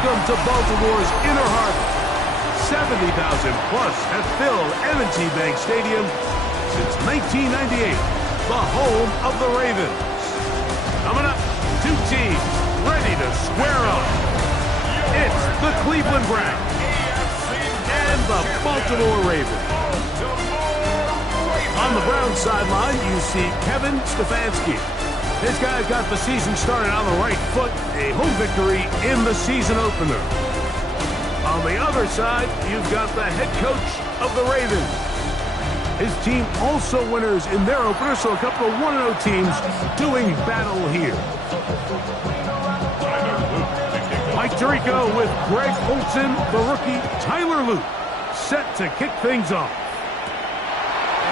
Welcome to Baltimore's Inner Harbor. 70,000 plus have filled M&T Bank Stadium since 1998, the home of the Ravens. Coming up, two teams ready to square off. It's the Cleveland Browns and the Baltimore Ravens. On the Browns sideline, you see Kevin Stefanski. This guy's got the season started on the right foot, a home victory in the season opener. On the other side, you've got the head coach of the Ravens. His team also winners in their opener, so a couple of 1-0 teams doing battle here. Mike Tirico with Greg Olsen, the rookie Tyler Luke, set to kick things off.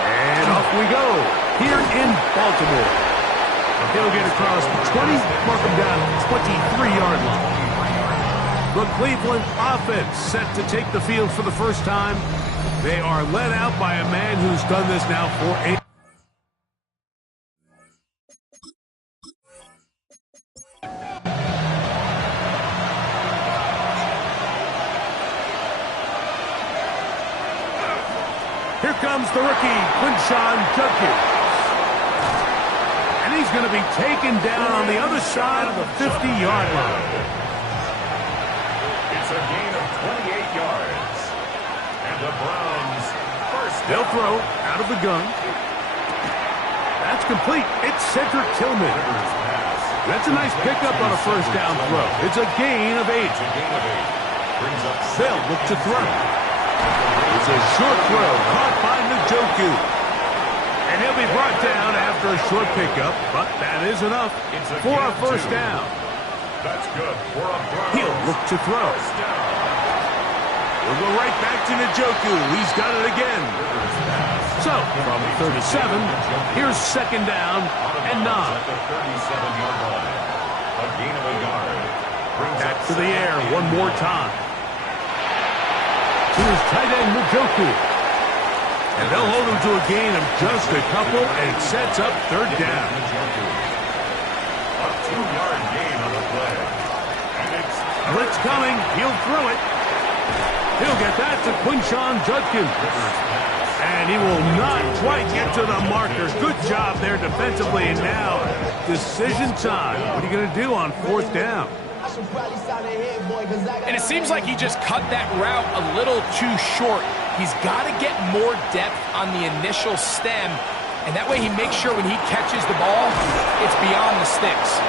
And off we go here in Baltimore. He'll get across 20, mark him down 23-yard line. The Cleveland offense set to take the field for the first time. They are led out by a man who's done this now for a... Here comes the rookie, Quinshawn Judkins. And he's going to be taken down on the other side of the 50-yard line. It's a gain of 28 yards. And the Browns first. They'll throw out of the gun. That's complete. It's Cedric Tillman. That's a nice pickup on a first down throw. It's a gain of 8. They'll look to throw. It's a short throw caught by Njoku. And he'll be brought down after a short pickup, but that is enough for a first down. That's good for a Browns. He'll look to throw. We'll go right back to Njoku. He's got it again. So, from 37, here's second down and 9. Back to the air one more time. To his tight end, Njoku. And they'll hold him to a gain of just a couple, and it sets up third down. A 2-yard gain on the play. Blitz coming. He'll throw it. He'll get that to Quinshawn Judkins. And he will not quite get to the marker. Good job there defensively. And now, decision time. What are you going to do on fourth down? And it seems like he just cut that route a little too short. He's got to get more depth on the initial stem, and that way he makes sure when he catches the ball, it's beyond the sticks.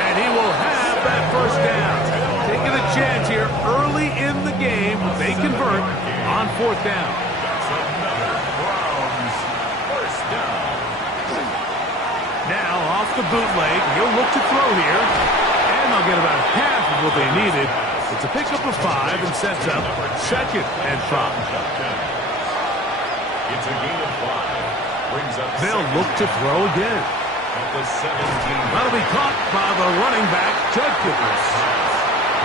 And he will have that first down. Taking a chance here early in the game. They convert on fourth down. Browns first down. Now off the bootleg, he'll look to throw here, and they'll get about half of what they needed. It's a pickup of 5 and sets up second and 5. It's a gain of 5. Brings up They'll look to throw again. at the 17. That'll be caught by the running back, Judkins.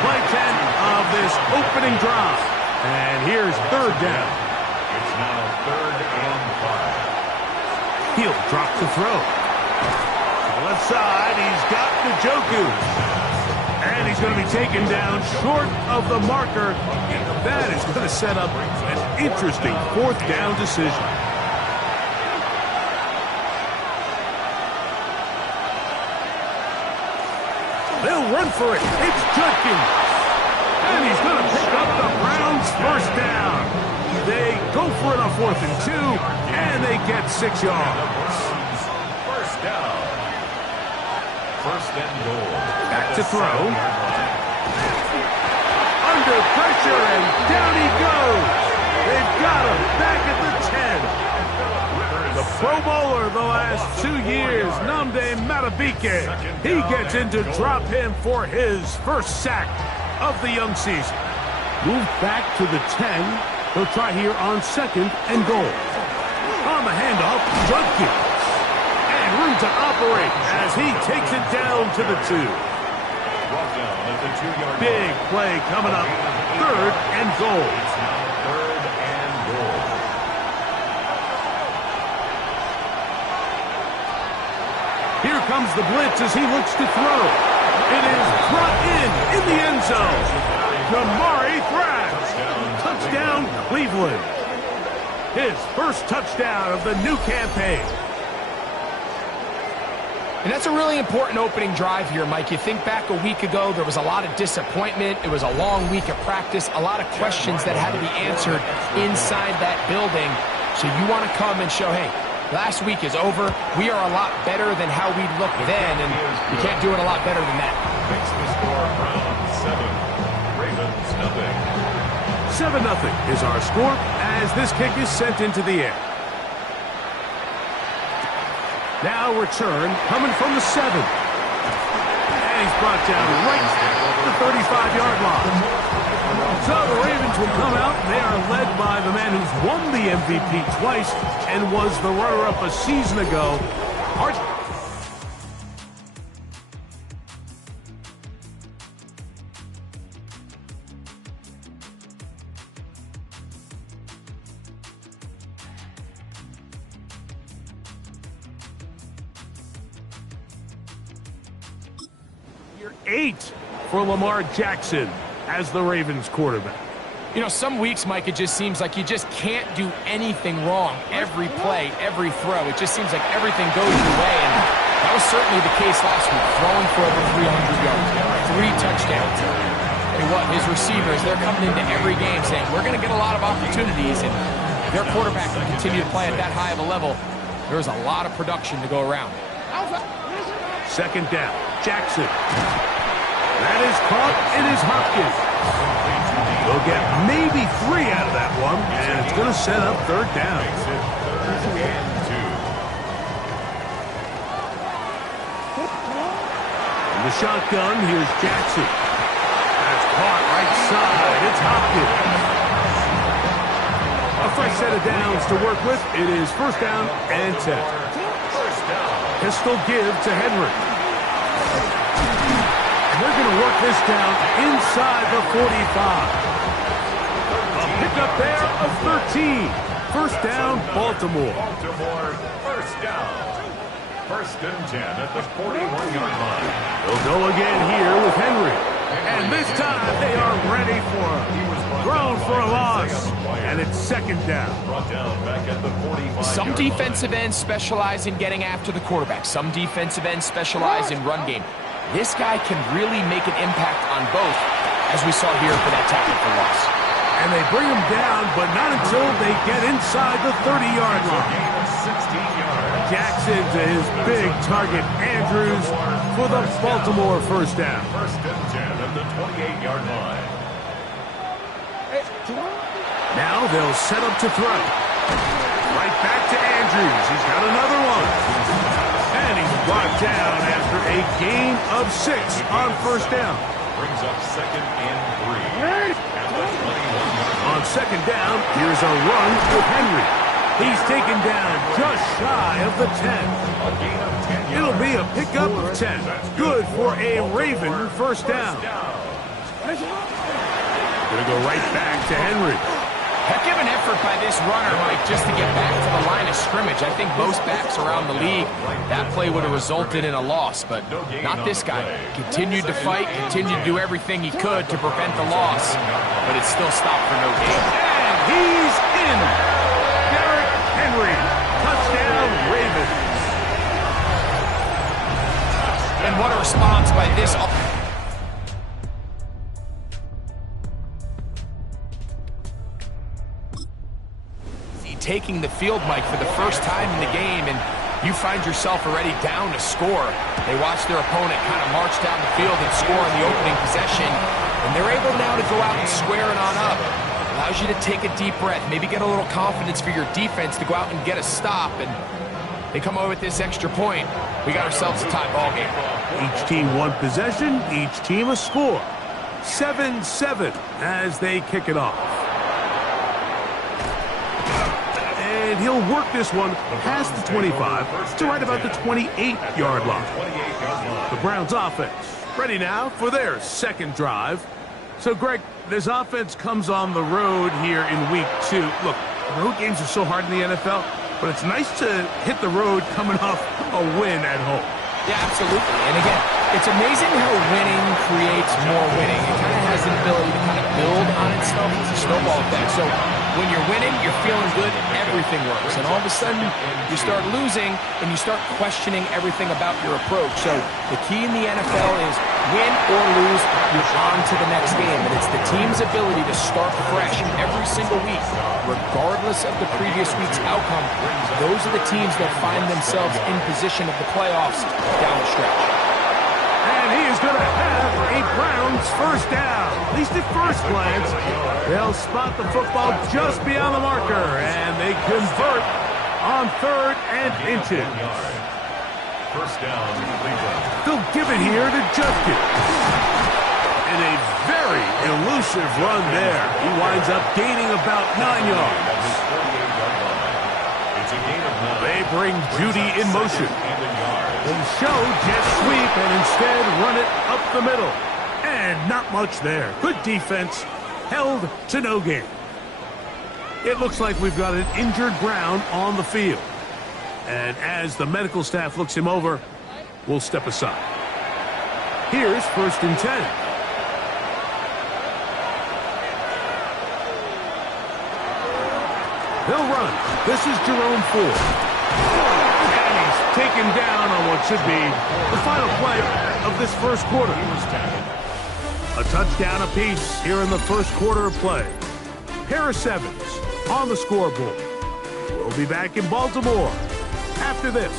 Play 10 of this opening drive. And here's third down. It's now third and 5. He'll drop the throw. To the left side, he's got Njoku. And he's going to be taken down short of the marker. That is going to set up an interesting fourth down decision. They'll run for it. It's Judkins. And he's going to pick up the Browns' first down. They go for it on 4th and 2, and they get 6 yards. First down. First and goal. Back to throw. Under pressure, and down he goes. They've got him back at the 10. The Pro Bowler the last 2 years, Nnamdi Madubuike. He gets in to drop him for his first sack of the young season. Move back to the 10. He'll try here on second and goal. On the handoff, Judkins. And room to operate as he takes it down to the 2. Big play coming up. Third and goal. Third and goal. Here comes the blitz as he looks to throw. It is brought in the end zone. Jamari Thrash. Touchdown, Cleveland. His first touchdown of the new campaign. And that's a really important opening drive here, Mike. You think back a week ago, there was a lot of disappointment. It was a long week of practice, a lot of questions that had to be answered inside that building. So you want to come and show, hey, last week is over. We are a lot better than how we looked then, and you can't do it a lot better than that. Makes the score Browns 7, Ravens nothing. 7-0 is our score as this kick is sent into the air. Now return coming from the 7. And he's brought down right at the 35-yard line. So the Ravens will come out, and they are led by the man who's won the MVP twice and was the runner-up a season ago. Year 8 for Lamar Jackson as the Ravens quarterback. You know, some weeks, Mike, it just seems like you just can't do anything wrong. Every play, every throw, it just seems like everything goes your way. And that was certainly the case last week, throwing for over 300 yards, 3 touchdowns. And what, his receivers, they're coming into every game saying, we're going to get a lot of opportunities, and their quarterback will continue to play at that high of a level. There's a lot of production to go around. Second down, Jackson. That is caught. It is Hopkins. They'll get maybe 3 out of that one, and it's going to set up third down. In the shotgun, here's Jackson. That's caught right side. It's Hopkins. A fresh set of downs to work with. It is first down and 10. Pistol give to Henry. And they're going to work this down inside the 45. A pickup there of 13. First down, Baltimore. Baltimore, first down. First and 10 at the 41-yard line. They'll go again here with Henry. And this time they are ready for him. Thrown for a loss. And it's second down. Brought down back at the 45. Some defensive ends specialize in getting after the quarterback. Some defensive ends specialize in run game. This guy can really make an impact on both, as we saw here for that tackle for loss. And they bring him down, but not until they get inside the 30-yard line. Jackson to his big target, Andrews, for the Baltimore first down. First and 10 at the 28-yard line. Now they'll set up to throw. Right back to Andrews. He's got another one. And he's brought down after a gain of 6 on first down. Brings up second and 3. On second down, here's a run with Henry. He's taken down just shy of the 10. It'll be a pickup of 10. Good for a Raven first down. Gonna go right back to Henry. Heck of an effort by this runner, Mike, just to get back to the line of scrimmage. I think most backs around the league, that play would have resulted in a loss, but not this guy. Continued to fight, continued to do everything he could to prevent the loss, but it still stopped for no gain. And he's in. Derrick Henry, touchdown Ravens. And what a response by this. Taking the field, Mike, for the first time in the game, and you find yourself already down to score. They watch their opponent kind of march down the field and score on the opening possession, and they're able now to go out and square it on up. Allows you to take a deep breath, maybe get a little confidence for your defense to go out and get a stop, and they come away with this extra point. We got ourselves a tie ball game. Each team one possession, each team a score. 7-7 as they kick it off. And he'll work this one past the 25 to right about the 28-yard line. The Browns offense ready now for their second drive. So, Greg, this offense comes on the road here in week 2. Look, road games are so hard in the NFL, but it's nice to hit the road coming off a win at home. Yeah, absolutely. And again, It's amazing how winning creates more winning. It kind of has the ability to kind of build on itself. It's a snowball effect. So when you're winning, you're feeling good, everything works. And all of a sudden, you start losing, and you start questioning everything about your approach. So the key in the NFL is win or lose, you're on to the next game. And it's the team's ability to start fresh every single week, regardless of the previous week's outcome. Those are the teams that find themselves in position of the playoffs down the stretch. And he is going to have a Browns first down. At least at first glance, they'll spot the football just beyond the marker, and they convert on 3rd and inches. First down, Cleveland. They'll give it here to Judkins. And a very elusive run there. He winds up gaining about 9 yards. It's a gain of 9. They bring Judy in motion. They show jet sweep and instead run it up the middle. And not much there. Good defense. Held to no gain. It looks like we've got an injured Brown on the field. And as the medical staff looks him over, we'll step aside. Here's 1st and 10. They'll run. This is Jerome Ford. And he's taken down on what should be the final play of this first quarter. A touchdown apiece here in the first quarter of play. Pair of 7s on the scoreboard. We'll be back in Baltimore after this.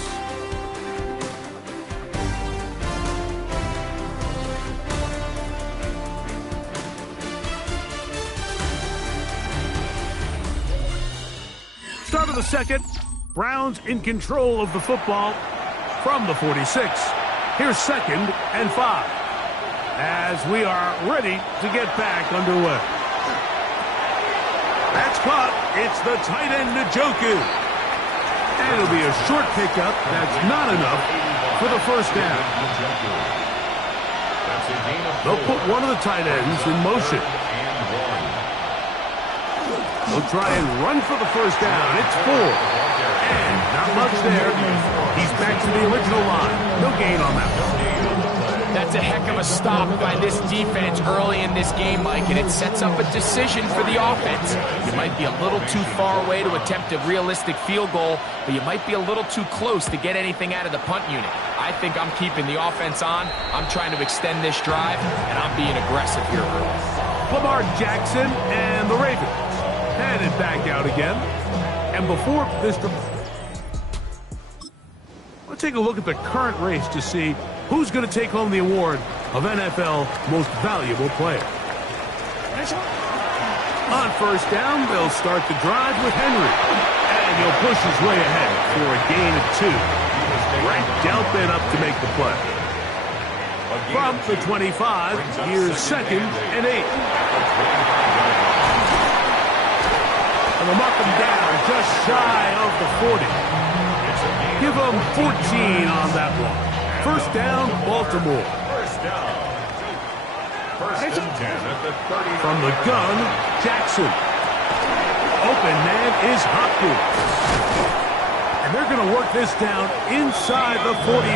Start of the second. Browns in control of the football from the 46. Here's 2nd and 5. As we are ready to get back underway. That's caught. It's the tight end, Njoku. And it'll be a short pickup. That's not enough for the first down. They'll put one of the tight ends in motion. They'll try and run for the first down. It's 4. And not much there. He's back to the original line. No gain on that one. That's a heck of a stop by this defense early in this game, Mike, and it sets up a decision for the offense. You might be a little too far away to attempt a realistic field goal, but you might be a little too close to get anything out of the punt unit. I think I'm keeping the offense on. I'm trying to extend this drive, and I'm being aggressive here early. Lamar Jackson and the Ravens headed back out again. And before this, let's take a look at the current race to see who's going to take home the award of NFL Most Valuable Player. On first down, they'll start the drive with Henry. And he'll push his way ahead for a gain of 2. Frank Delphin up to make the play. From the 25, here's 2nd and 8. And they'll mark them down just shy of the 40. Give them 14 on that one. First down, Baltimore. First down. First and 10 at the 30. From the gun, Jackson. Open man is Hopkins. And they're going to work this down inside the 45.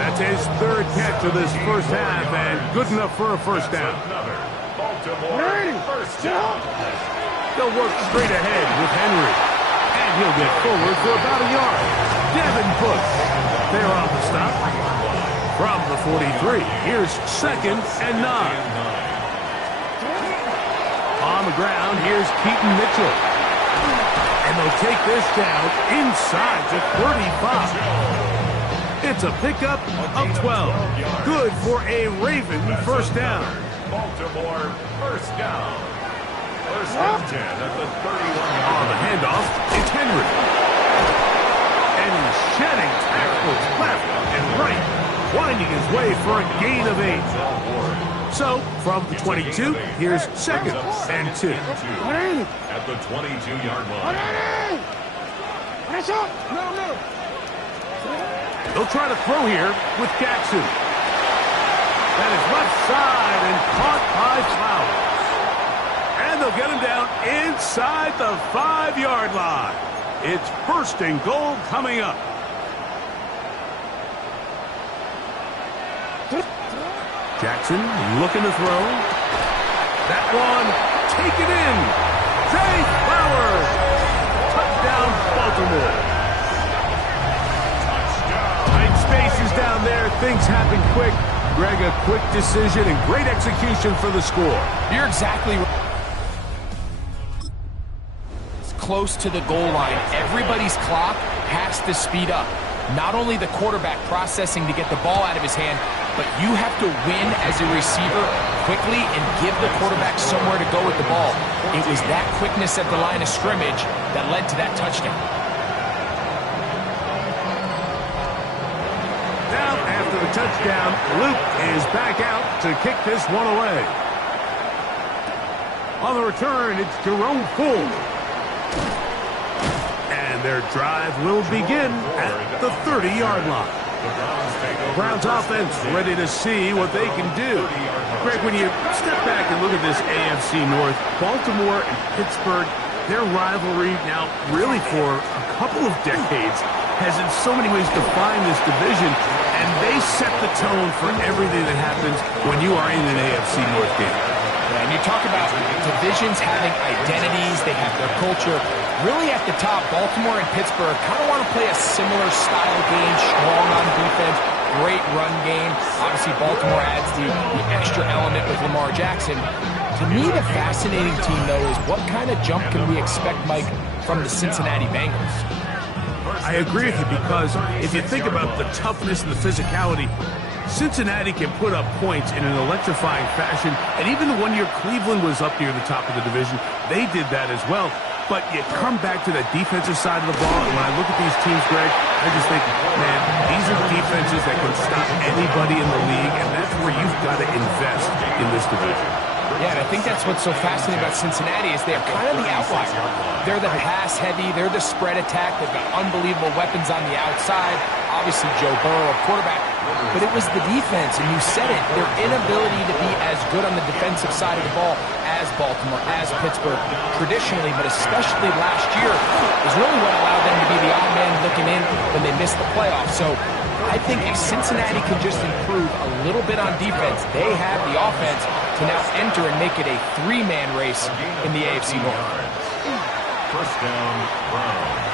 That's his 3rd catch of this first half, and good enough for a first down. Baltimore first down. They'll work straight ahead with Henry. And he'll get forward for about a yard. Devin Bush. They're on the stop. From the 43, here's 2nd and 9. On the ground, here's Keaton Mitchell. And they'll take this down inside the 35. It's a pickup of 12. Good for a Raven first down. Baltimore first down. First and 10 at the 31. On the handoff, it's Henry. And he's shedding tackles left and right, winding his way for a gain of 8. So, from the 22, here's 2nd and 2. At the 22-yard line. They'll try to throw here with Jackson. That is left side and caught by Flowers. And they'll get him down inside the 5-yard line. It's 1st and goal coming up. Jackson looking to throw. That one taken in. Zay Flowers. Touchdown, Baltimore. Tight spaces down there. Things happen quick. Greg, a quick decision and great execution for the score. You're exactly right. It's close to the goal line. Everybody's clock has to speed up. Not only the quarterback processing to get the ball out of his hand, but you have to win as a receiver quickly and give the quarterback somewhere to go with the ball. It was that quickness at the line of scrimmage that led to that touchdown. Now, after the touchdown, Luke is back out to kick this one away. On the return, it's Jerome Ford. And their drive will begin at the 30-yard line. Browns offense ready to see what they can do. Greg, when you step back and look at this AFC North, Baltimore and Pittsburgh, their rivalry now really for a couple of decades has in so many ways defined this division, and they set the tone for everything that happens when you are in an AFC North game. And you talk about divisions having identities, they have their culture. Really at the top, Baltimore and Pittsburgh kind of want to play a similar style game, strong on defense, great run game. Obviously, Baltimore adds the extra element with Lamar Jackson. To me, the fascinating team, though, is what kind of jump can we expect, Mike, from the Cincinnati Bengals? I agree with you because if you think about the toughness and the physicality, Cincinnati can put up points in an electrifying fashion, and even the one year Cleveland was up near the top of the division, they did that as well. But you come back to that defensive side of the ball, and when I look at these teams, Greg, I just think, man, these are defenses that can stop anybody in the league, and that's where you've got to invest in this division. Yeah, and I think that's what's so fascinating about Cincinnati is they're kind of the outlier. They're the pass-heavy, they're the spread attack, they've got unbelievable weapons on the outside, obviously Joe Burrow, quarterback, but it was the defense, and you said it, their inability to be as good on the defensive side of the ball as Baltimore, as Pittsburgh, traditionally, but especially last year, is really what allowed them to be the odd man looking in when they missed the playoffs. So I think if Cincinnati can just improve a little bit on defense, they have the offense to now enter and make it a three-man race in the AFC North. First down, Browns.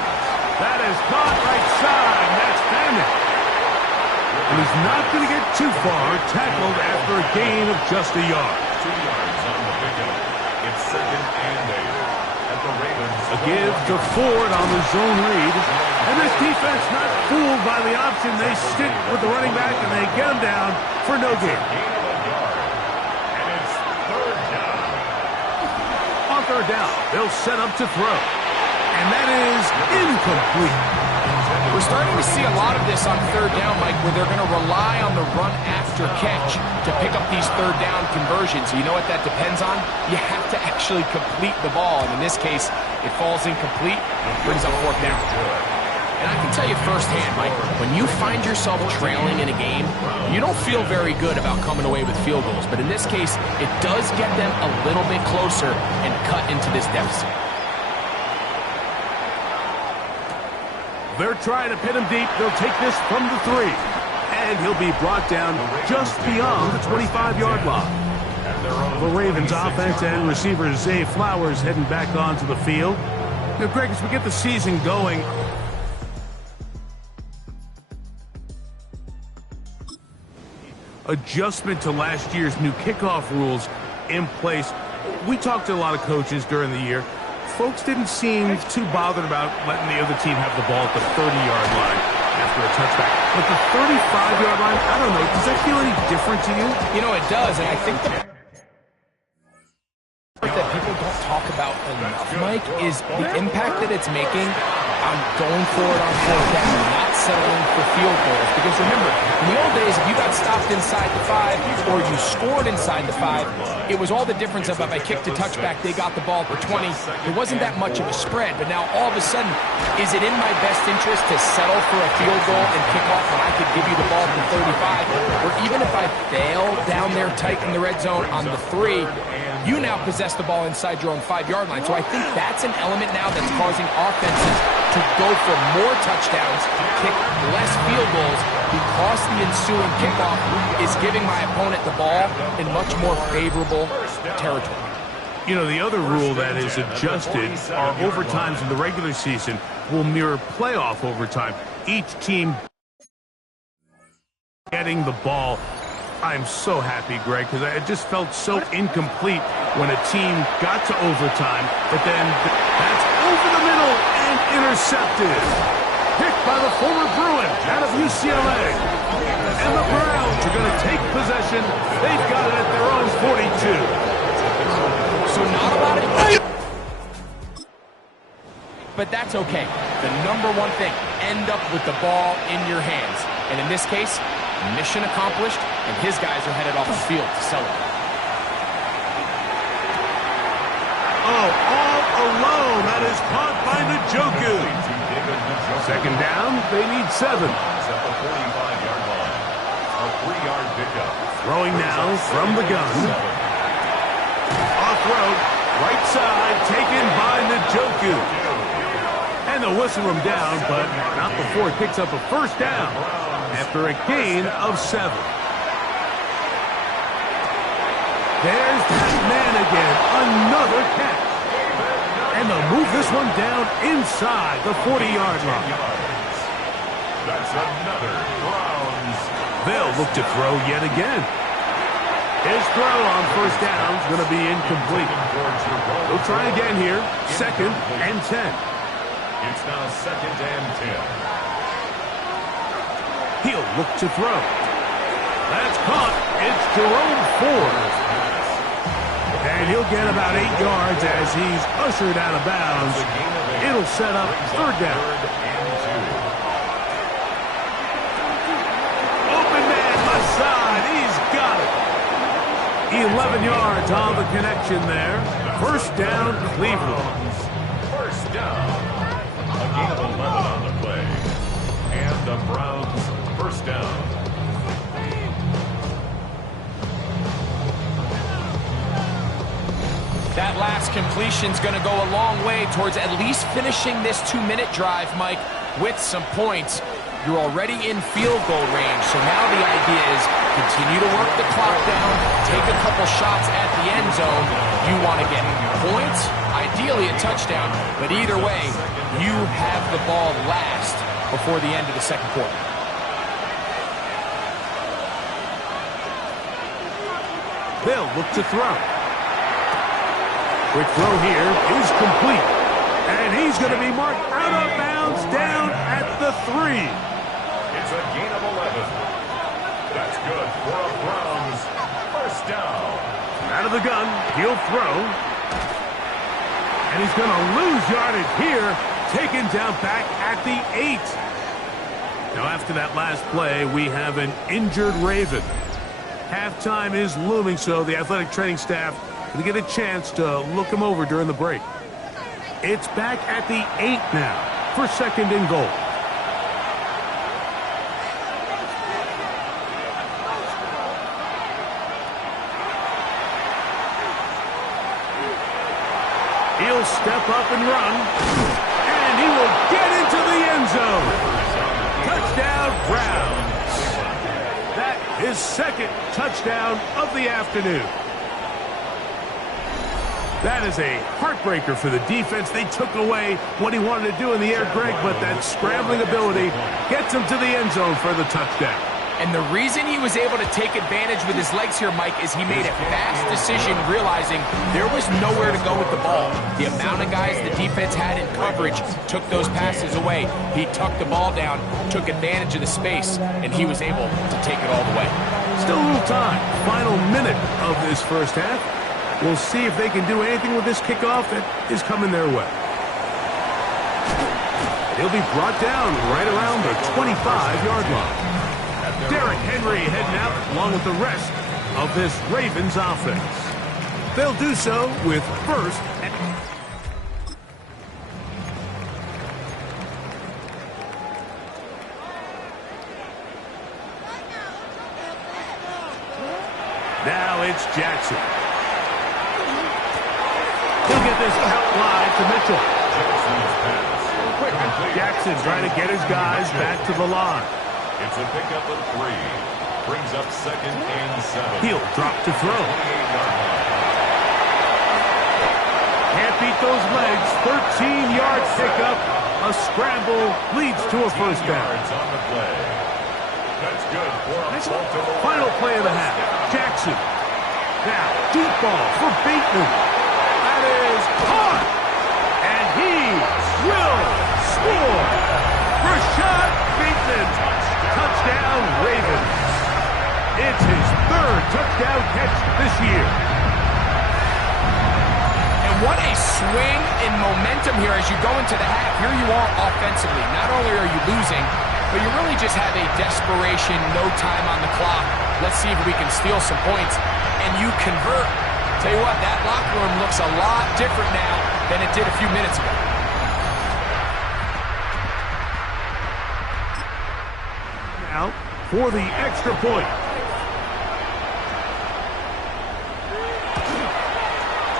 That is caught right side. That's Bennett. And he's not going to get too far, tackled after a gain of just a yard. 2 yards on the pickup. It's 2nd and 8 at the Ravens. A give to Ford on the zone read. And this defense not fooled by the option. They stick with the running back and they get him down for no gain. And it's 3rd down. On 3rd down, they'll set up to throw. And that is incomplete. We're starting to see a lot of this on 3rd down, Mike, where they're going to rely on the run after catch to pick up these 3rd down conversions. You know what that depends on? You have to actually complete the ball. And in this case, it falls incomplete, brings up 4th down. And I can tell you firsthand, Mike, when you find yourself trailing in a game, you don't feel very good about coming away with field goals. But in this case, it does get them a little bit closer and cut into this deficit. They're trying to pin him deep. They'll take this from the 3. And he'll be brought down just beyond the 25-yard line. The Ravens offense and receiver Zay Flowers heading back onto the field. Now, Greg, as we get the season going, adjustment to last year's new kickoff rules in place. We talked to a lot of coaches during the year. Folks didn't seem too bothered about letting the other team have the ball at the 30-yard line after a touchback. But the 35-yard line, I don't know, does that feel any different to you? You know, it does, and I think the part that people don't talk about enough, Mike, is the impact that it's making on going for it on 4th down, not settling for field goals. Because remember, in the old days, if you got stopped inside the 5 or you scored inside the 5, it was all the difference of if I kicked a touchback, they got the ball for 20. There wasn't that much of a spread, but now all of a sudden, is it in my best interest to settle for a field goal and kick off when I could give you the ball from 35? Or even if I fail down there tight in the red zone on the 3, You now possess the ball inside your own 5-yard line. So I think that's an element now that's causing offenses to go for more touchdowns, kick less field goals, because the ensuing kickoff is giving my opponent the ball in much more favorable territory. You know, the other rule that is adjusted are overtimes in the regular season will mirror playoff overtime. Each team getting the ball. I'm so happy, Greg, because I just felt so incomplete when a team got to overtime, but then that's over the middle and intercepted. Picked by the former Bruin out of UCLA. And the Browns are going to take possession. They've got it at their own 42. So not a lot of... But that's okay. The number one thing, end up with the ball in your hands. And in this case, mission accomplished, and his guys are headed off the field to celebrate. Oh, all alone. That is caught by Njoku. Second down, they need 7. At the 45-yard line. A 3-yard pickup. Throwing now from the gun. Off-road, right side, taken by Njoku. And they'll whistle him down, but not before he picks up a first down after a gain of 7. There's that man again, another catch. And they'll move this one down inside the 40-yard line. That's another Browns. They'll look to throw yet again. His throw on first down is going to be incomplete. They'll try again here, 2nd and 10. It's now 2nd and 10. He'll look to throw. That's caught. It's Jerome Ford. And he'll get about 8 yards as he's ushered out of bounds. It'll set up 3rd down. Open man, left side. He's got it. 11 yards on the connection there. First down, Cleveland. First down. A gain of 11 on the play. And the Browns first down. That last completion's going to go a long way towards at least finishing this 2-minute drive, Mike, with some points. You're already in field goal range, so now the idea is continue to work the clock down, take a couple shots at the end zone. You want to get points, ideally a touchdown, but either way, you have the ball last before the end of the second quarter. They'll look to throw. Quick throw here is complete. And he's going to be marked out of bounds down at the 3. It's a gain of 11. That's good for a Browns first down. Out of the gun, he'll throw. And he's going to lose yardage here, taken down back at the 8. Now after that last play, we have an injured Raven. Halftime is looming, so the athletic training staff to get a chance to look him over during the break. It's back at the 8 now for 2nd and goal. He'll step up and run, and he will get into the end zone. Touchdown, Browns. That is 2nd touchdown of the afternoon. That is a heartbreaker for the defense. They took away what he wanted to do in the air, Greg, but that scrambling ability gets him to the end zone for the touchdown. And the reason he was able to take advantage with his legs here, Mike, is he made a fast decision realizing there was nowhere to go with the ball. The amount of guys the defense had in coverage took those passes away. He tucked the ball down, took advantage of the space, and he was able to take it all the way. Still a little time. Final minute of this first half. We'll see if they can do anything with this kickoff that is coming their way. He'll be brought down right around the 25-yard line. Derrick Henry heading out along with the rest of this Ravens offense. They'll do so with 1st. Now it's Jackson. He'll get this out wide to Mitchell. Jackson trying to get his guys back to the line. It's a pickup of 3. Brings up 2nd and 7. He'll drop to throw. Can't beat those legs. 13-yard pickup. A scramble leads to a first down. On the play. That's good for a Baltimore. Final play of the half. Jackson. Now, deep ball for Bateman. That is caught. And he will score. Rashad Bateman. Touchdown, Ravens. It's his 3rd touchdown catch this year. And what a swing in momentum here as you go into the half. Here you are offensively. Not only are you losing, but you really just have a desperation, no time on the clock. Let's see if we can steal some points. And you convert. Tell you what, that locker room looks a lot different now than it did a few minutes ago. Now for the extra point.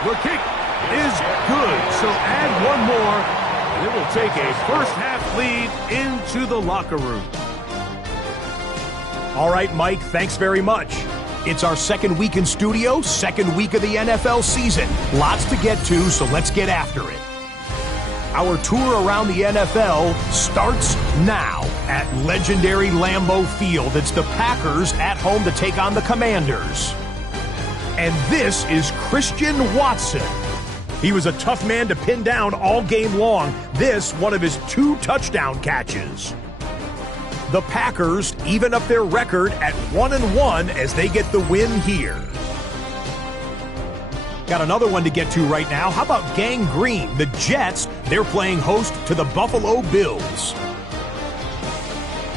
The kick is good, so add one more, and it will take a first-half lead into the locker room. All right, Mike, thanks very much. It's our 2nd week in studio, 2nd week of the NFL season. Lots to get to, so let's get after it. Our tour around the NFL starts now at legendary Lambeau Field. It's the Packers at home to take on the Commanders. And this is Christian Watson. He was a tough man to pin down all game long. This, one of his 2 touchdown catches. The Packers even up their record at 1-1 as they get the win here. Got another one to get to right now. How about Gang Green? The Jets, they're playing host to the Buffalo Bills.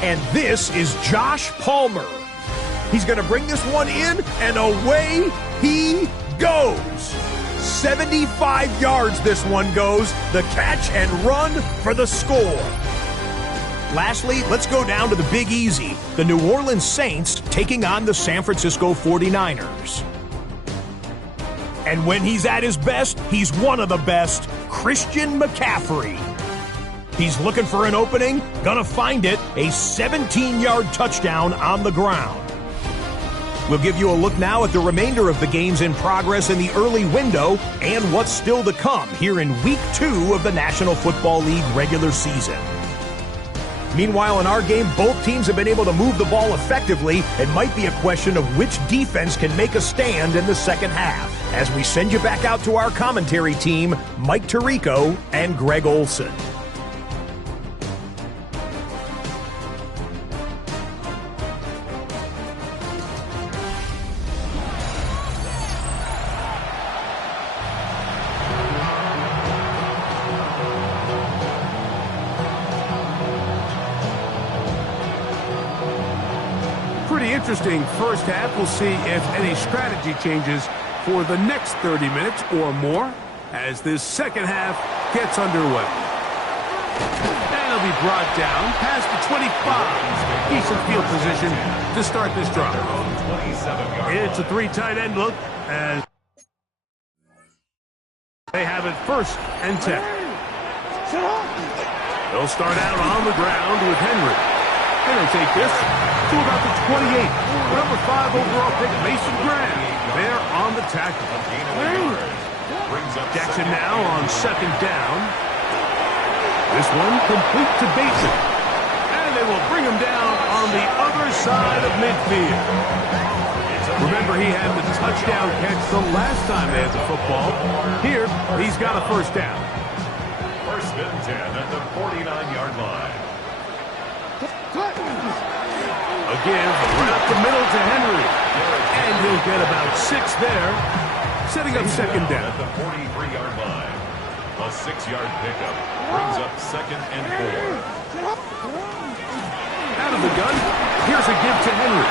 And this is Josh Palmer. He's going to bring this one in, and away he goes. 75 yards this one goes. The catch and run for the score. Lastly, let's go down to the Big Easy. The New Orleans Saints taking on the San Francisco 49ers. And when he's at his best, he's one of the best, Christian McCaffrey. He's looking for an opening, gonna find it, a 17-yard touchdown on the ground. We'll give you a look now at the remainder of the games in progress in the early window and what's still to come here in Week 2 of the National Football League regular season. Meanwhile, in our game, both teams have been able to move the ball effectively. It might be a question of which defense can make a stand in the second half. As we send you back out to our commentary team, Mike Tirico and Greg Olson. Pretty interesting first half. We'll see if any strategy changes for the next 30 minutes or more as this second half gets underway. And it'll be brought down past the 25. Decent field position to start this drive. It's a 3 tight end look as they have it 1st and 10. They'll start out on the ground with Henry. They'll take this to about the 28. Number 5 overall pick, Mason Graham. They're on the tackle. Jackson now on 2nd down. This one complete to Bateman. And they will bring him down on the other side of midfield. Remember, he had the touchdown catch the last time they had the football. Here, he's got a 1st down. 1st and 10 at the 49-yard line. Again, right up the middle to Henry. And he'll get about 6 there, setting up 2nd down. At the 43-yard line. A 6-yard pickup brings up 2nd and 4. Out of the gun, here's a give to Henry.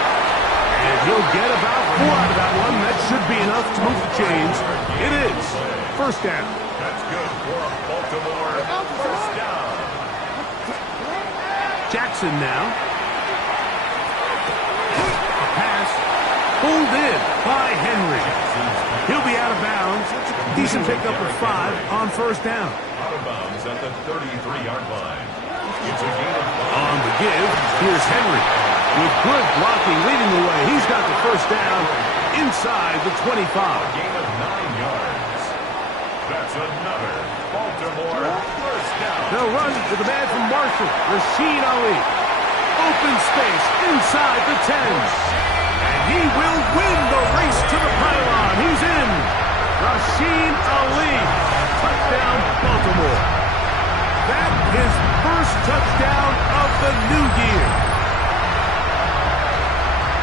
And he'll get about 4 out of that one. That should be enough to move the chains. It is 1st down. That's good for a Baltimore 1st down. Jackson now. A pass pulled in by Henry. He'll be out of bounds. Decent pickup of 5 on first down. Out of bounds at the 33-yard line. It's a gain of 5. On the give, here's Henry. With good blocking leading the way, he's got the first down inside the 25. Gain of 9 yards. That's another Baltimore first down. They'll run to the man from Marshall, Rashid Ali. Open space inside the 10. And he will win the race to the pylon. He's in. Rashid Ali. Touchdown, Baltimore. That is first touchdown of the new year.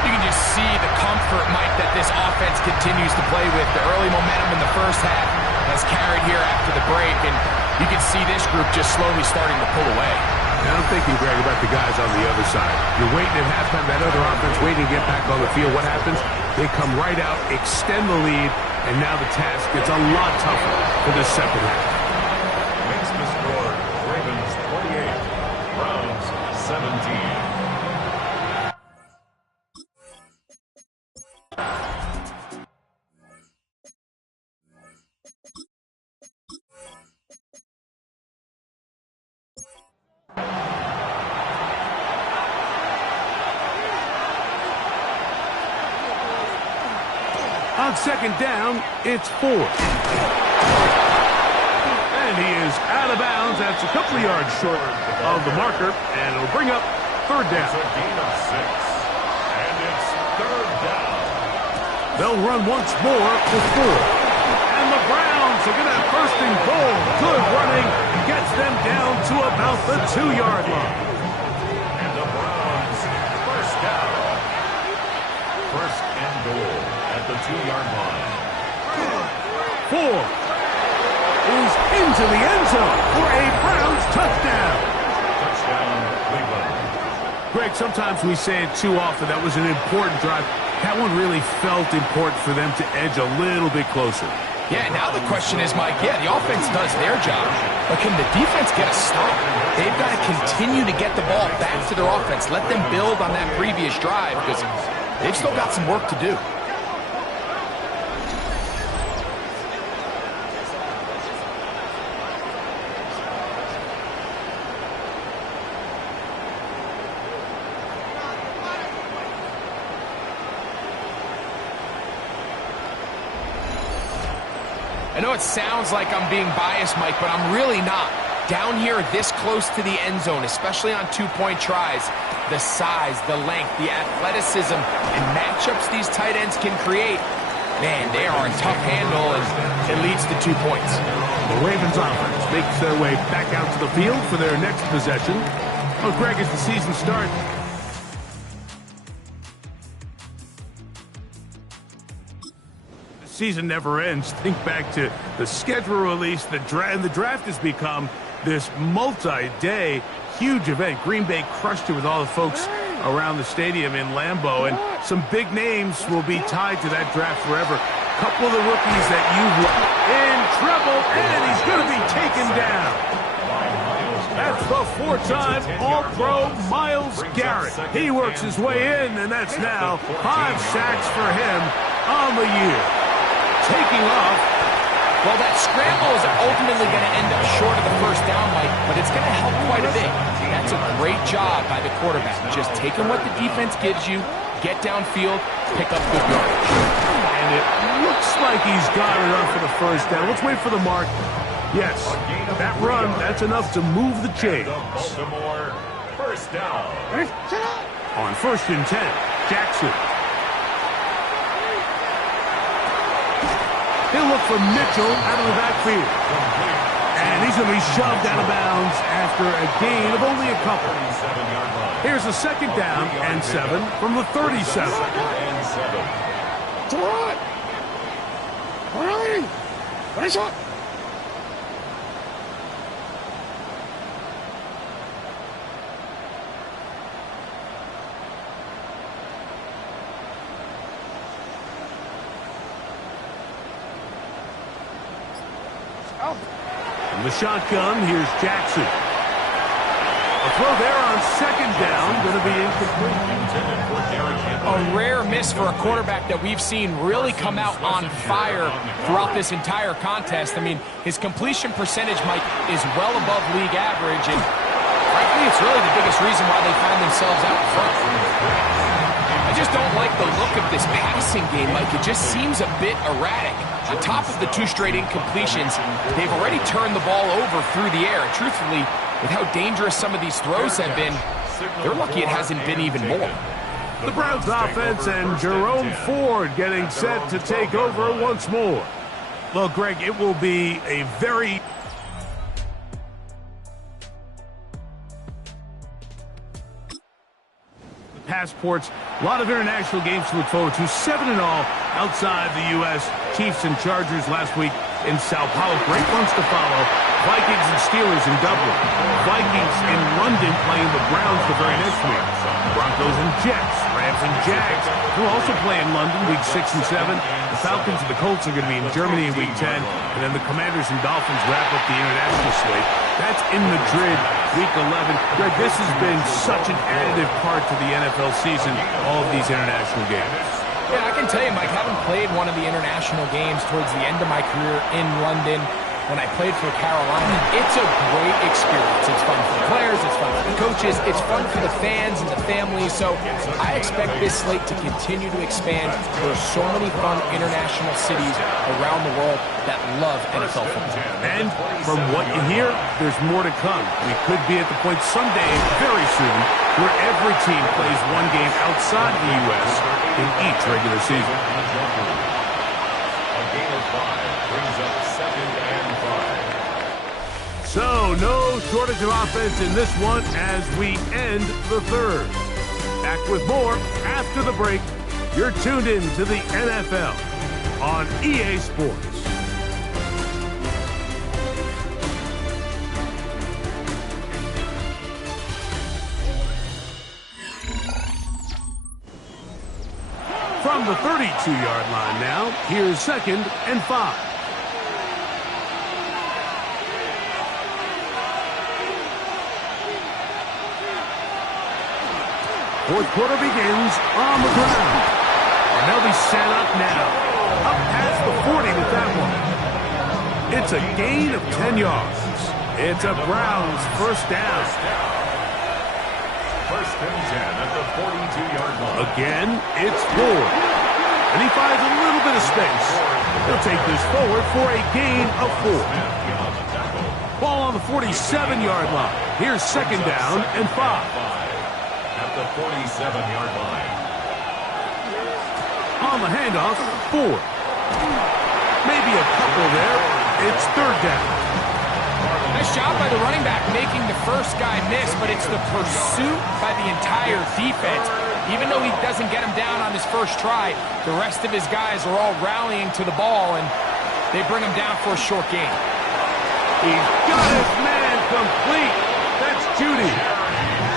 You can just see the comfort, Mike, that this offense continues to play with. The early momentum in the first half has carried here after the break, and you can see this group just slowly starting to pull away. Now I'm thinking, Greg, about the guys on the other side. You're waiting at halftime, that other offense waiting to get back on the field. What happens? They come right out, extend the lead, and now the task gets a lot tougher for this second half. Makes the score Ravens 28, Browns 17. On second down, it's 4. And he is out of bounds. That's a couple of yards short of the marker, and it'll bring up third down. It's a gain of 6, and it's third down. They'll run once more to 4. And the Browns are going to have first and goal. Good running gets them down to about the 2-yard line. And the Browns first down. First and goal at the 2-yard line. 4 is into the end zone for a Browns touchdown. Touchdown, Cleveland. Greg, sometimes we say it too often. That was an important drive. That one really felt important for them to edge a little bit closer. Yeah, now the question is, Mike, the offense does their job, but can the defense get a stop? They've got to continue to get the ball back to their offense. Let them build on that previous drive, because they've still got some work to do. I know it sounds like I'm being biased, Mike, but I'm really not. Down here this close to the end zone, especially on 2-point tries, the size, the length, the athleticism, and matchups these tight ends can create, man, they are a tough handle, and it leads to 2 points. The Ravens offense makes their way back out to the field for their next possession. Well, Greg, as the season starts, season never ends. Think back to the schedule release, the draft has become this multi-day huge event. Green Bay crushed it with all the folks around the stadium in Lambeau, and some big names will be tied to that draft forever. A couple of the rookies that you've in trouble, and he's going to be taken down. That's the 4-time All-Pro Myles Garrett. He works his way in, and that's now 5 sacks for him on the year. Taking off. Well, that scramble is ultimately going to end up short of the first down, Mike, but it's going to help quite a bit. That's a great job by the quarterback. Just taking what the defense gives you, get downfield, pick up good yardage. And it looks like he's got enough for the first down. Let's wait for the mark. Yes, that run, that's enough to move the chains. Baltimore first down. On 1st and 10, Jackson. He'll look for Mitchell out of the backfield. And he's going to be shoved out of bounds after a gain of only a couple. Here's a second down and 7 from the 37. Come on! Riley! Raise up! From the shotgun, here's Jackson. A throw there on second down, going to be incomplete. A rare miss for a quarterback that we've seen really come out on fire throughout this entire contest. I mean, his completion percentage, Mike, is well above league average, and frankly, it's really the biggest reason why they find themselves out in front. I just don't like the look of this passing game, Mike. It just seems a bit erratic. On top of the 2 straight incompletions, they've already turned the ball over through the air. And truthfully, with how dangerous some of these throws have been, they're lucky it hasn't been even more. The Browns offense and Jerome Ford getting set to take over once more. Well, Greg, it will be a very... passports, a lot of international games to look forward to. 7-0 outside the U.S. Chiefs and Chargers last week in Sao Paulo. Great ones to follow. Vikings and Steelers in Dublin. Vikings in London playing the Browns the very next week. Broncos and Jets. Rams and Jags will also play in London week 6 and 7. The Falcons and the Colts are going to be in Germany in week 10. And then the Commanders and Dolphins wrap up the international slate. That's in Madrid week 11. Greg, this has been such an additive part to the NFL season, all of these international games. Yeah, I can tell you, Mike, having played one of the international games towards the end of my career in London, when I played for Carolina, it's a great experience. It's fun for the players, it's fun for the coaches, it's fun for the fans and the families. So I expect this slate to continue to expand. There are so many fun international cities around the world that love NFL football. And from what you hear, there's more to come. We could be at the point someday, very soon, where every team plays one game outside the U.S. in each regular season. A game of 5 brings up 2nd and 5. So, no shortage of offense in this one as we end the third. Back with more after the break. You're tuned in to the NFL on EA Sports. From the 32-yard line now, here's 2nd and 5. Fourth quarter begins on the ground. And they'll be set up now. Up past the 40 with that one. It's a gain of 10 yards. It's a Browns first down. 1st and 10 at the 42-yard line. Again, it's Ford. And he finds a little bit of space. He'll take this forward for a gain of 4. Ball on the 47-yard line. Here's 2nd down and 5. At the 47-yard line. On the handoff, Ford. Maybe a couple there. It's 3rd down. Nice job by the running back making the first guy miss, but it's the pursuit by the entire defense. Even though he doesn't get him down on his first try, the rest of his guys are all rallying to the ball, and they bring him down for a short gain. He's got his man complete. That's Judy.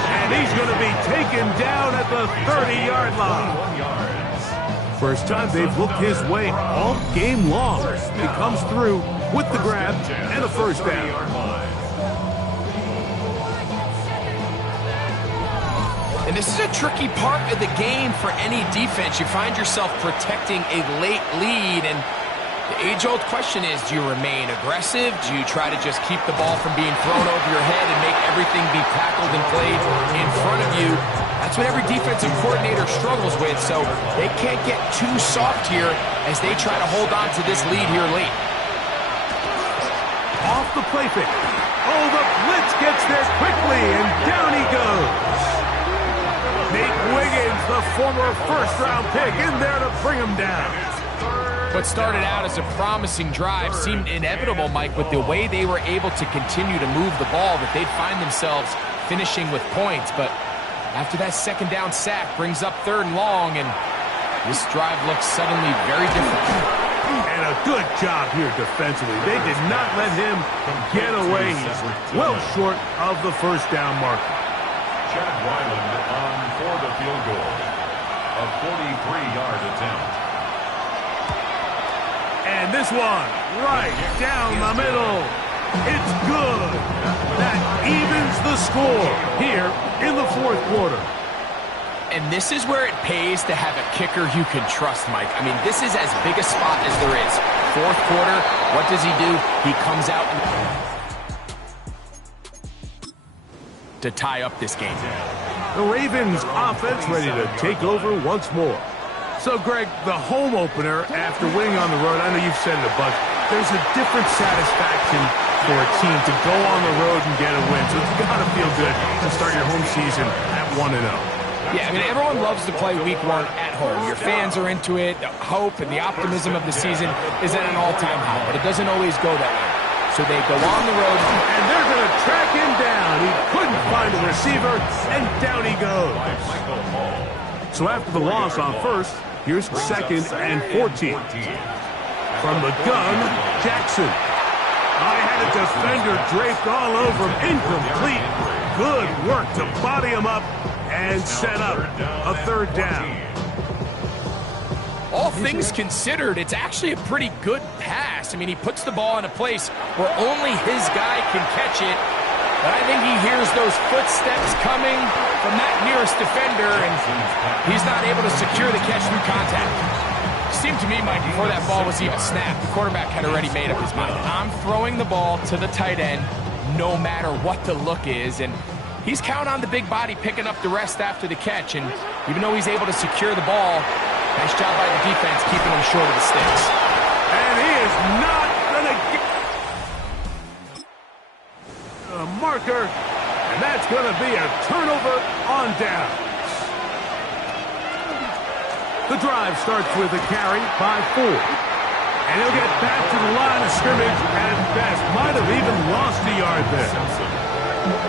And he's going to be taken down at the 30-yard line. First time they've looked his way all game long. He comes through with the grab and a first down. And this is a tricky part of the game for any defense. You find yourself protecting a late lead, and the age-old question is, do you remain aggressive? Do you try to just keep the ball from being thrown over your head and make everything be tackled and played in front of you? That's what every defensive coordinator struggles with, so they can't get too soft here as they try to hold on to this lead here late. Off the play fake. Oh, the blitz gets there quickly, and down he goes. Nate Wiggins, the former first-round pick, in there to bring him down. What started out as a promising drive seemed inevitable, Mike, with the way they were able to continue to move the ball, that they'd find themselves finishing with points. But after that 2nd down sack brings up 3rd and long, and this drive looks suddenly very different. And a good job here defensively. They did not let him get away. He's well short of the first down marker. Chad Ryland on for the field goal. A 43-yard attempt. And this one right down the middle. It's good. That evens the score here in the fourth quarter. And this is where it pays to have a kicker you can trust, Mike. I mean, this is as big a spot as there is. Fourth quarter, what does he do? He comes out to tie up this game. The Ravens offense ready to take over once more. So, Greg, the home opener after winning on the road, I know you've said it a bunch, there's a different satisfaction for a team to go on the road and get a win. So it's got to feel good to start your home season at 1-0. Yeah, I mean, everyone loves to play week one at home. Your fans are into it. The hope and the optimism of the season is at an all-time high, but it doesn't always go that way. So they go on the road. And they're going to track him down. He couldn't find a receiver, and down he goes. So after the loss on first, here's 2nd and 14. From the gun, Jackson. I had a defender draped all over him. Incomplete. Good work to body him up and set up a 3rd down. All things considered, it's actually a pretty good pass. I mean, he puts the ball in a place where only his guy can catch it. But I think he hears those footsteps coming from that nearest defender, and he's not able to secure the catch through contact. Seemed to me, Mike, before that ball was even snapped, the quarterback had already made up his mind. I'm throwing the ball to the tight end no matter what the look is, and he's counting on the big body picking up the rest after the catch, and even though he's able to secure the ball, nice job by the defense keeping him short of the sticks. And he is not going to get a marker, and that's going to be a turnover on down. The drive starts with a carry by 4. And he'll get back to the line of scrimmage and best might have even lost a yard there.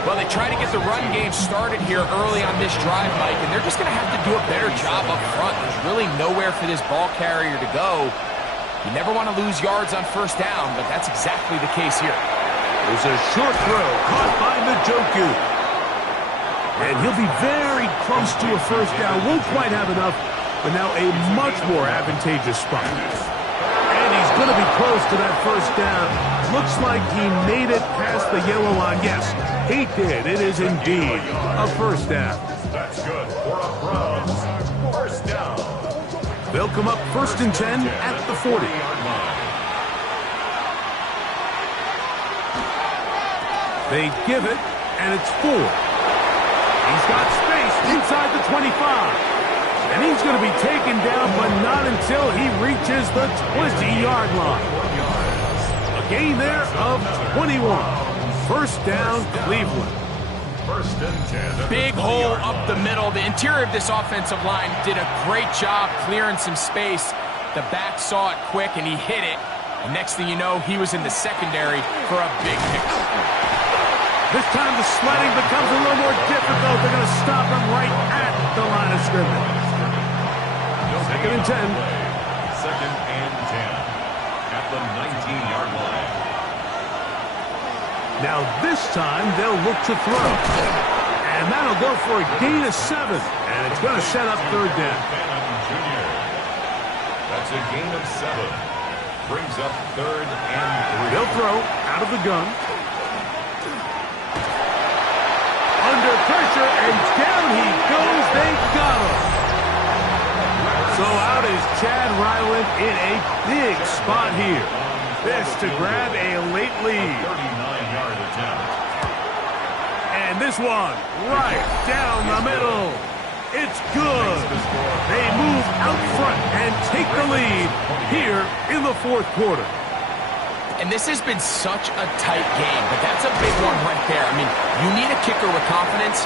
Well, they try to get the run game started here early on this drive, Mike, and they're just going to have to do a better job up front. There's really nowhere for this ball carrier to go. You never want to lose yards on first down, but that's exactly the case here. There's a short throw caught by Njoku. And he'll be very close to a first down. Won't quite have enough, but now a much more advantageous spot. And he's going to be close to that first down. Looks like he made it past the yellow line. Yes, he did. It is indeed a first down. That's good for a Browns first down. They'll come up 1st and 10 at the 40. They give it, and it's 4. He's got space inside the 25. And he's going to be taken down, but not until he reaches the 20-yard line. A gain there of 21. First down, Cleveland. 1st and 10. Big hole up the middle. The interior of this offensive line did a great job clearing some space. The back saw it quick, and he hit it. And next thing you know, he was in the secondary for a big pickup. This time the sledding becomes a little more difficult. They're going to stop him right at the line of scrimmage. 2nd and 10. 2nd and 10 at the 19-yard line. Now this time they'll look to throw. And that'll go for a gain of 7. And it's going to set up 3rd down. That's a gain of 7. Brings up 3rd and 3. They'll throw out of the gun. Under pressure, and down he goes. They got him. So out is Chad Ryland in a big spot here. This to grab a late lead. 39-yard attempt. And this one right down the middle. It's good. They move out front and take the lead here in the fourth quarter. And this has been such a tight game, but that's a big one right there. I mean, you need a kicker with confidence.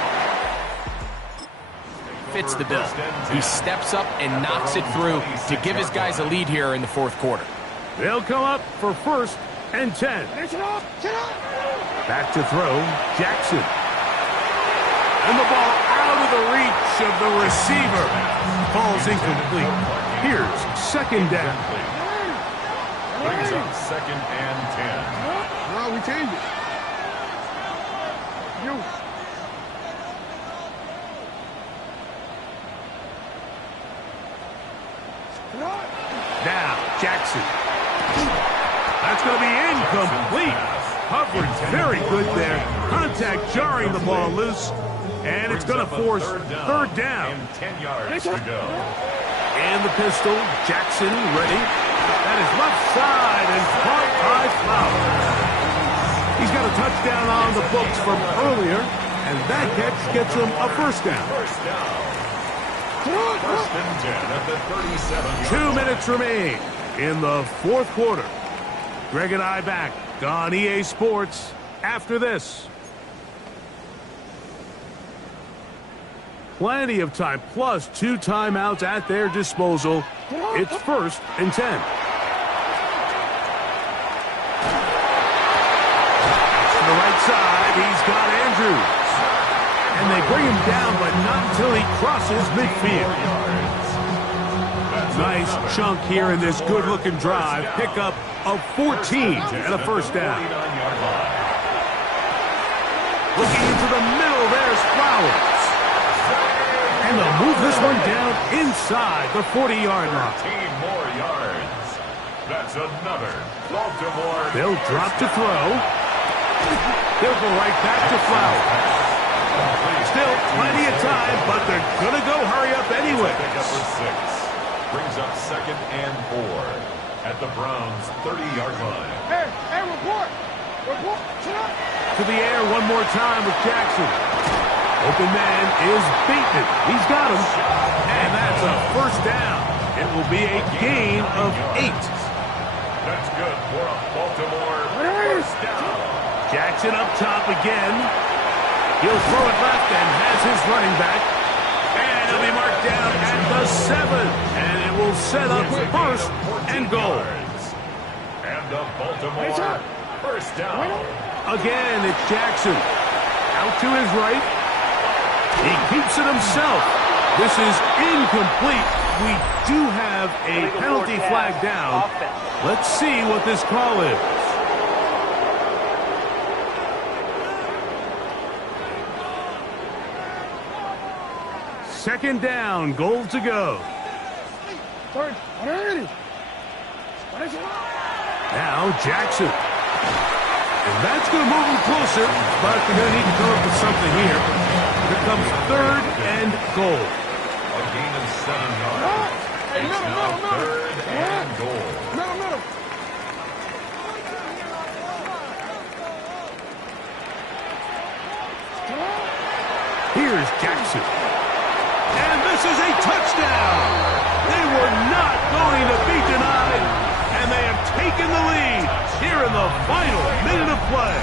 Fits the bill. He steps up and knocks it through to give his guys a lead here in the fourth quarter. They'll come up for 1st and 10. Back to throw, Jackson. And the ball out of the reach of the receiver. Falls incomplete. Here's 2nd down. Brings up 2nd and 10. No, we changed it. You. Now, Jackson. That's going to be incomplete. coverage very good there. Contact jarring the ball loose. And it's going to force third down. And 10 yards to go. And the pistol, Jackson ready. That is left side and caught by Flowers. He's got a touchdown on the books from earlier, and that catch gets him a first down. First down. First and 10 at the 37. 2 minutes remain in the fourth quarter. Greg and I back on EA Sports after this. Plenty of time, plus 2 timeouts at their disposal. It's first and 10. To the right side, he's got Andrews. And they bring him down, but not until he crosses midfield. Nice chunk here in this good-looking drive. Pickup of 14 and a first down. Looking into the middle, there's Flowers. And they'll move this one down inside the 40-yard line. 13 more yards. That's another Baltimore. They'll drop to throw. They'll go right back to Flowers. Still plenty of time, but they're going to go hurry up anyway. Pick up for 6. Brings up second and 4 at the Browns' 30-yard line. Hey, report. Report. Sit up. To the air one more time with Jackson. Open man is beaten. He's got him. And that's a first down. It will be a gain of 8. That's good for a Baltimore first down. Jackson up top again. He'll throw it left and has his running back. And he'll be marked down at the 7. And it will set up first and goal. And the Baltimore first down. Again, it's Jackson. Out to his right. He keeps it himself. This is incomplete. We do have a penalty flag down. Let's see what this call is. Second down, goal to go. Now Jackson. And that's going to move him closer, but they're going to need to come up with something here. Here comes third and goal. A gain of 7 yards. It's now third and goal. Here's Jackson. And this is a touchdown. They were not going to be denied, and they have taken the lead here in the final minute of play.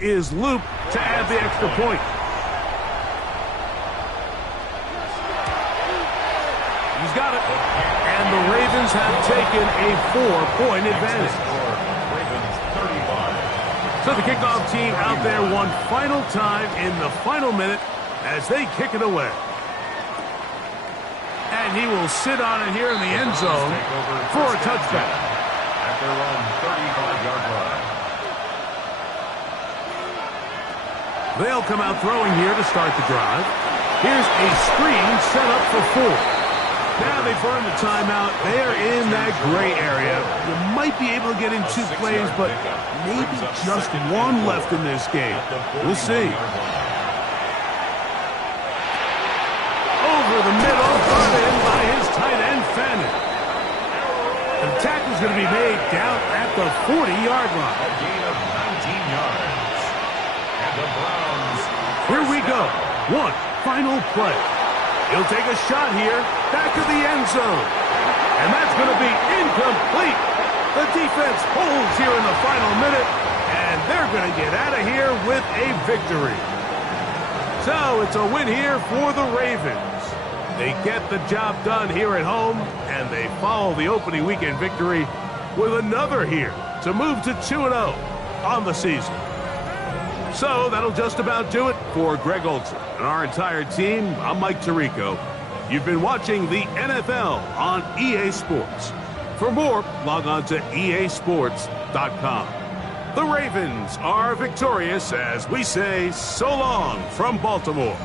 Is Loop to add the extra point. He's got it. And the Ravens have taken a 4-point advantage. So the kickoff team out there one final time in the final minute as they kick it away. And he will sit on it here in the end zone for a touchback. At their own 35-yard line. They'll come out throwing here to start the drive. Here's a screen set up for 4. Now they burn the timeout. They are in that gray area. You might be able to get in 2 plays, but maybe just one left in this game. We'll see. Over the middle, brought in by his tight end, Fannin. The tackle's going to be made down at the 40-yard line. A gain of 19 yards. And the Browns. Here we go. One final play. He'll take a shot here, back of the end zone. And that's going to be incomplete. The defense holds here in the final minute, and they're going to get out of here with a victory. So it's a win here for the Ravens. They get the job done here at home, and they follow the opening weekend victory with another here to move to 2-0 on the season. So that'll just about do it for Greg Olson and our entire team. I'm Mike Tirico. You've been watching the NFL on EA Sports. For more, log on to easports.com. The Ravens are victorious as we say so long from Baltimore.